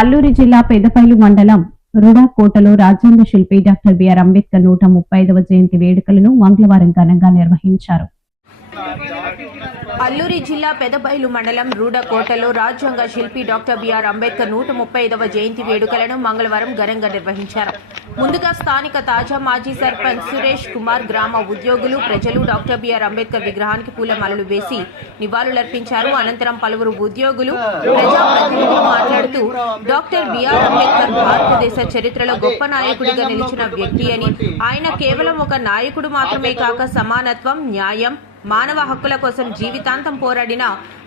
అల్లూరి జిల్లా పెదపల్లి మండలం రుడాకోటలో రాజ్యాంగ శిల్పి డాక్టర్ బిఆర్ అంబేద్కర్ 135వ జయంతి వేడుకలను మంగళవారం ఘనంగా నిర్వహించారు. అల్లూరి జిల్లా పెదబైలు మండలం రూడకోటలో రాజ్యాంగ శిల్పి డాక్టర్ బిఆర్ అంబేద్కర్ 135వ జయంతి వేడుకలను మంగళవారం ఘనంగా నిర్వహించారు. ముందుగా స్థానిక తాజా మాజీ సర్పంచ్ సురేష్ కుమార్, గ్రామ ఉద్యోగులు, ప్రజలు డాక్టర్ బిఆర్ అంబేద్కర్ విగ్రహానికి పూలమాలలు వేసి నివాళులర్పించారు. అనంతరం పలువురు ఉద్యోగులు, ప్రజాప్రతినిధులు మాట్లాడుతూ డాక్టర్ బిఆర్ అంబేద్కర్ భారతదేశ చరిత్రలో గొప్ప నాయకుడిగా నిలిచిన వ్యక్తి అని, ఆయన కేవలం ఒక నాయకుడు మాత్రమే కాక సమానత్వం, న్యాయం, మానవ హక్కుల కోసం జీవితాంతం పోరాడిన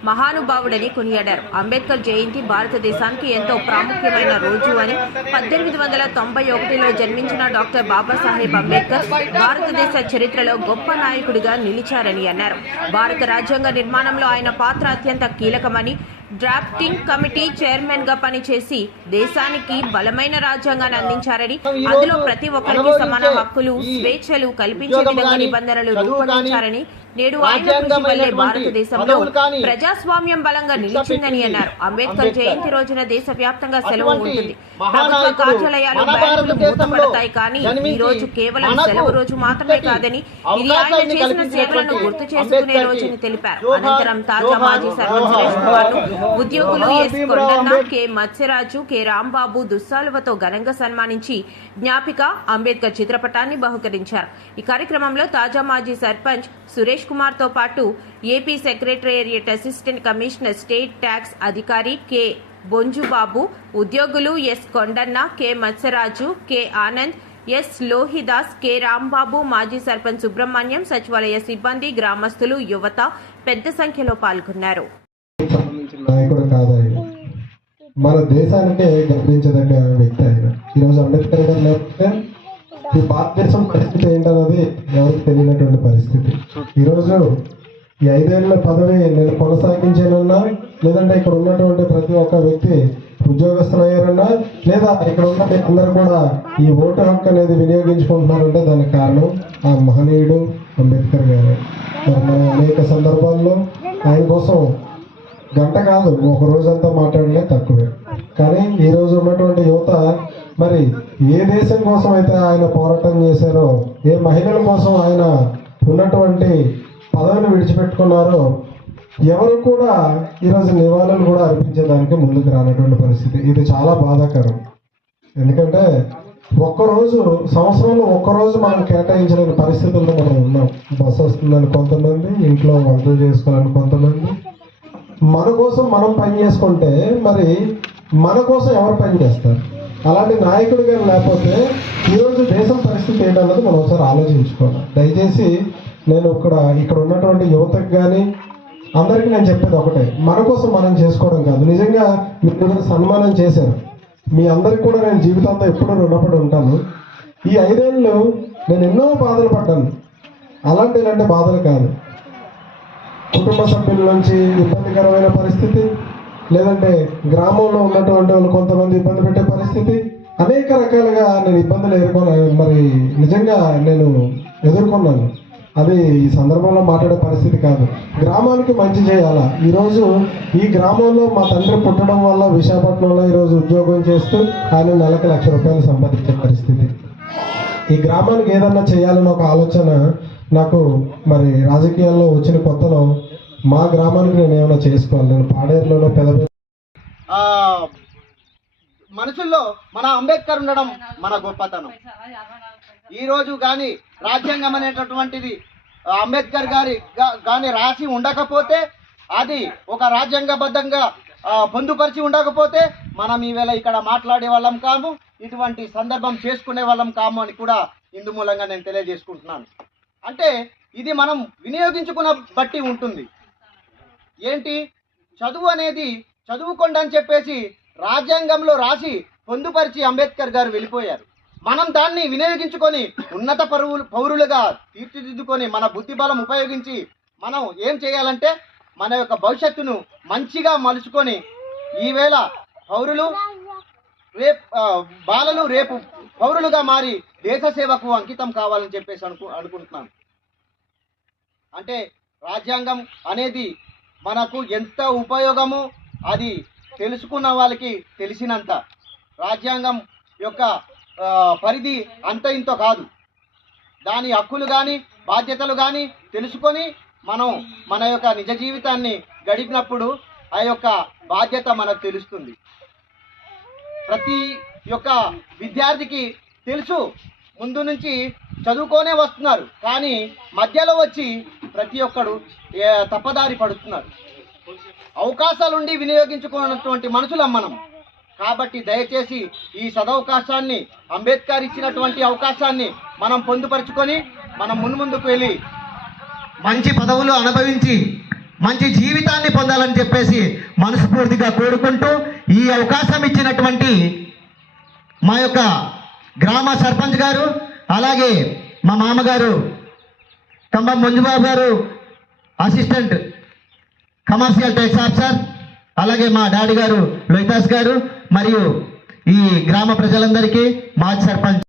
మహానుభావుడని కొనియాడారు. అంబేద్కర్ జయంతి భారతదేశానికి ఎంతో ప్రాముఖ్యమైన రోజు అని, 1891లో జన్మించిన డాక్టర్ బాబాసాహెబ్ అంబేద్కర్ భారతదేశ చరిత్రలో గొప్ప నాయకుడిగా నిలిచారని అన్నారు. భారత రాజ్యాంగ నిర్మాణంలో ఆయన పాత్ర అత్యంత కీలకమని, డ్రాఫ్టింగ్ కమిటీ చైర్మన్ గా పనిచేసి దేశానికి బలమైన రాజ్యాంగాన్ని అందించారని, అందులో ప్రతి ఒక్కరికి సమాన హక్కులు, స్వేచ్ఛలు కల్పించే విధంగా నిబంధనలు రూపొందించారని, నేడు ఆయన కృషి వల్లే భారతదేశంలో ప్రజాస్వామ్యం బలంగా నిలిచిందని అన్నారు. అంబేద్కర్ జయంతి రోజున దేశవ్యాప్తంగా సెలవు ఉంటుంది. ప్రభుత్వ కార్యాలయాలు, బ్యాంకులు మూతపడతాయి. కానీ ఈ రోజు కేవలం సెలవు రోజు మాత్రమే కాదని, ఇది ఆయన చేసిన సేవలను గుర్తు చేసుకునే రోజని తెలిపారు. అనంతరం తాజా మాజీ సర్పంచ్ సురేష్ కుమార్ ను ఉద్యోగులు S Kondanna, K Matsyaraju, K Rambabu దుస్సాలువతో ఘనంగా సన్మానించి జ్ఞాపిక అంబేద్కర్ చిత్రపటాన్ని బహుకరించారు. ఈ కార్యక్రమంలో తాజా మాజీ సర్పంచ్ సురేష్ కుమార్ తో పాటు AP secretariat assistant commissioner, state tax అధికారి కె బొంజుబాబు, ఉద్యోగులు S Kondanna, K Matsyaraju, K Anand, S Lohidas, K Rambabu, మాజీ సర్పంచ్ సుబ్రహ్మణ్యం, సచివాలయ సిబ్బంది, గ్రామస్తులు, యువత పెద్ద సంఖ్యలో పాల్గొన్నారు. నాయకుడు కాదు ఆయన, మన దేశానికే గర్వించదగ్గ వ్యక్తి ఆయన. ఈరోజు అంబేద్కర్ గారు లేకపోతే ఈ భారతదేశం పరిస్థితి ఏంటన్నది ఎవరికి తెలియనటువంటి పరిస్థితి. ఈరోజు ఈ 5 ఏళ్ల పదవి నేను కొనసాగించానన్నా, లేదంటే ఇక్కడ ఉన్నటువంటి ప్రతి ఒక్క వ్యక్తి ఉద్యోగస్తులయ్యారన్నా, లేదా ఇక్కడ ఉన్న అందరూ కూడా ఈ ఓటు హక్కు అనేది వినియోగించుకుంటున్నారంటే దానికి కారణం ఆ మహనీయుడు అంబేద్కర్ గారు. మనం అనేక సందర్భాల్లో ఆయన కోసం గంట కాదు, ఒక రోజంతా మాట్లాడలే తక్కువే. కానీ ఈరోజు ఉన్నటువంటి యువత మరి ఏ దేశం కోసం అయితే ఆయన పోరాటం చేశారో, ఏ మహిళల కోసం ఆయన ఉన్నటువంటి పదవిని విడిచిపెట్టుకున్నారో, ఎవరు కూడా ఈరోజు నివాళులు కూడా అర్పించేదానికి ముందుకు రానటువంటి పరిస్థితి. ఇది చాలా బాధాకరం. ఎందుకంటే ఒక్కరోజు, సంవత్సరంలో ఒక్కరోజు మనం కేటాయించలేని పరిస్థితుల్లో మనం ఉన్నాం. బస్సు వస్తుందని కొంతమంది, ఇంట్లో వంటలు చేసుకోవాలని కొంతమంది. మన కోసం మనం పని చేసుకుంటే మరి మన కోసం ఎవరు పని చేస్తారు? అలాంటి నాయకుడు గారు లేకపోతే ఈరోజు దేశం పరిస్థితి ఏంటన్నది మనం ఒకసారి ఆలోచించుకోవాలి. దయచేసి నేను ఇక్కడ ఉన్నటువంటి యువతకు కానీ అందరికీ నేను చెప్పేది ఒకటే, మన కోసం మనం చేసుకోవడం కాదు. నిజంగా మీరు సన్మానం చేశారు, మీ అందరికి కూడా నేను జీవితంతో ఎప్పుడూ రుణపడి ఉంటాను. ఈ 5 ఏళ్ళు నేను ఎన్నో బాధలు పడ్డాను. ఇలాంటి బాధలు కాదు, కుటుంబ సభ్యుల నుంచి ఇబ్బందికరమైన పరిస్థితి, లేదంటే గ్రామంలో ఉన్నటువంటి వాళ్ళు కొంతమంది ఇబ్బంది పెట్టే పరిస్థితి, అనేక రకాలుగా నేను ఇబ్బందులు మరి నిజంగా నేను ఎదుర్కొన్నాను. అది ఈ సందర్భంలో మాట్లాడే పరిస్థితి కాదు. గ్రామానికి మంచి చేయాలా. ఈరోజు ఈ గ్రామంలో మా తండ్రి పుట్టడం వల్ల విశాఖపట్నంలో ఈరోజు ఉద్యోగం చేస్తూ ఆయన నెలకు ₹1,00,000 సంపాదించే పరిస్థితి. ఈ గ్రామానికి ఏదన్నా చేయాలని ఒక ఆలోచన నాకు మరి రాజకీయాల్లో వచ్చిన కొత్తలో మా గ్రామానికి నేను ఏమైనా చేసుకోవాలి. నేను పాడేరులోనో మనసుల్లో మన అంబేద్కర్ ఉండడం మన గొప్పతనం. ఈరోజు కానీ రాజ్యాంగం అనేటటువంటిది అంబేద్కర్ కానీ రాసి ఉండకపోతే, అది ఒక రాజ్యాంగబద్ధంగా పొందుపరిచి ఉండకపోతే మనం ఈవేళ ఇక్కడ మాట్లాడే వాళ్ళం కాము, ఇటువంటి సందర్భం చేసుకునే వాళ్ళం కాము అని కూడా ఇందు మూలంగా నేను తెలియజేసుకుంటున్నాను. అంటే ఇది మనం వినియోగించుకున్న బట్టి ఉంటుంది. ఏంటి, చదువు అనేది చదువుకోండి అని చెప్పేసి రాజ్యాంగంలో రాసి పొందుపరిచి అంబేద్కర్ గారు వెళ్ళిపోయారు. మనం దాన్ని వినియోగించుకొని ఉన్నత పౌరులుగా తీర్చిదిద్దుకొని మన బుద్ధి బలం ఉపయోగించి మనం ఏం చేయాలంటే మన యొక్క భవిష్యత్తును మంచిగా మలుచుకొని ఈవేళ బాలలు రేపు పౌరులుగా మారి దేశ సేవకు అంకితం కావాలని చెప్పేసి అనుకుంటున్నాను. అంటే రాజ్యాంగం అనేది మనకు ఎంత ఉపయోగమో అది తెలుసుకున్న వాళ్ళకి తెలిసినంత. రాజ్యాంగం యొక్క పరిధి అంత ఇంత కాదు. దాని హక్కులు కానీ బాధ్యతలు కానీ తెలుసుకొని మనం మన యొక్క నిజ జీవితాన్ని గడిపినప్పుడు ఆ యొక్క బాధ్యత మనకు తెలుస్తుంది. ప్రతి యొక్క విద్యార్థికి తెలుసు, ముందు నుంచి చదువుకోనే వస్తున్నారు, కానీ మధ్యలో వచ్చి ప్రతి ఒక్కడు తప్పదారి పడుతున్నారు. అవకాశాలుండి వినియోగించుకున్నటువంటి మనుషులం మనం. కాబట్టి దయచేసి ఈ సదవకాశాన్ని, అంబేద్కర్ ఇచ్చినటువంటి అవకాశాన్ని మనం పొందుపరుచుకొని మనం ముందుకు వెళ్ళి మంచి పదవులు అనుభవించి మంచి జీవితాన్ని పొందాలని చెప్పేసి మనస్ఫూర్తిగా కోరుకుంటూ, ఈ అవకాశం ఇచ్చినటువంటి మా యొక్క గ్రామ సర్పంచ్ గారు, అలాగే మా మామగారు కంబం మంజుబాబు గారు, అసిస్టెంట్ కమర్షియల్ ట్యాక్స్ ఆఫీసర్, అలాగే మా డాడీ గారు లోహితాస్ గారు, మరియు ఈ గ్రామ ప్రజలందరికీ మాజీ సర్పంచ్